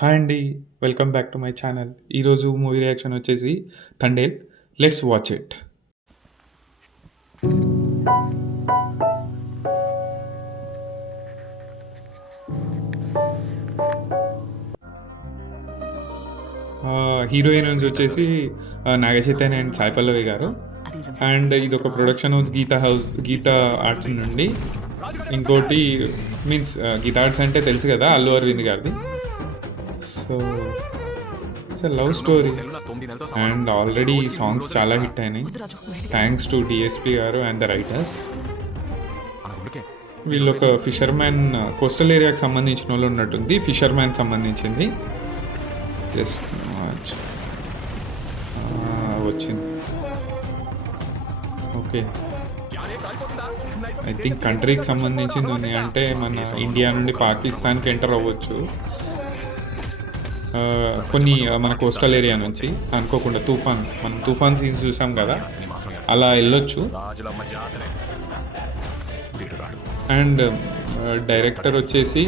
Hi అండి. Welcome back to my channel. ఈరోజు movie reaction వచ్చేసి 'Thandel'. Let's watch it. Hero heroines వచ్చేసి Naga Chaitanya and Sai Pallavi గారు. అండ్ ఇదొక ప్రొడక్షన్ హౌస్ గీతా ఆర్ట్స్ నుండి. ఇంకోటి మీన్స్ గీతా ఆర్ట్స్ అంటే తెలుసు కదా, అల్లు అరవింద్ గారిది. So it's a love story and already songs చాలా హిట్ అయినాయి థ్యాంక్స్ టు డిఎస్పి గారు అండ్ ద రైటర్స్. వీళ్ళు ఒక ఫిషర్మ్యాన్, కోస్టల్ ఏరియాకి సంబంధించిన వాళ్ళు ఉన్నట్టుంది. ఫిషర్మ్యాన్ సంబంధించింది. జస్ట్ వచ్చింది. ఓకే, ఐ థింక్ కంట్రీకి సంబంధించింది ఉంది. అంటే మన ఇండియా నుండి పాకిస్తాన్కి ఎంటర్ అవ్వచ్చు. కొన్ని మన కోస్టల్ ఏరియా నుంచి అనుకోకుండా మనం తుఫాన్ సీన్స్ చూసాం కదా, అలా వెళ్ళొచ్చు. అండ్ డైరెక్టర్ వచ్చేసి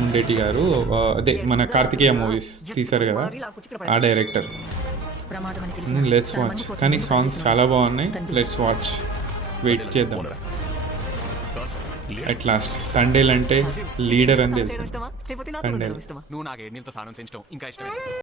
ముండేటి గారు. అదే మన కార్తికేయ మూవీస్ తీశారు కదా, ఆ డైరెక్టర్. Let's watch. కానీ సాంగ్స్ చాలా బాగున్నాయి. లెట్స్ వాచ్, వెయిట్ చేద్దాం. అట్ లాస్ట్ తండేల్ అంటే లీడర్ అని తెలుసు. తండేల్.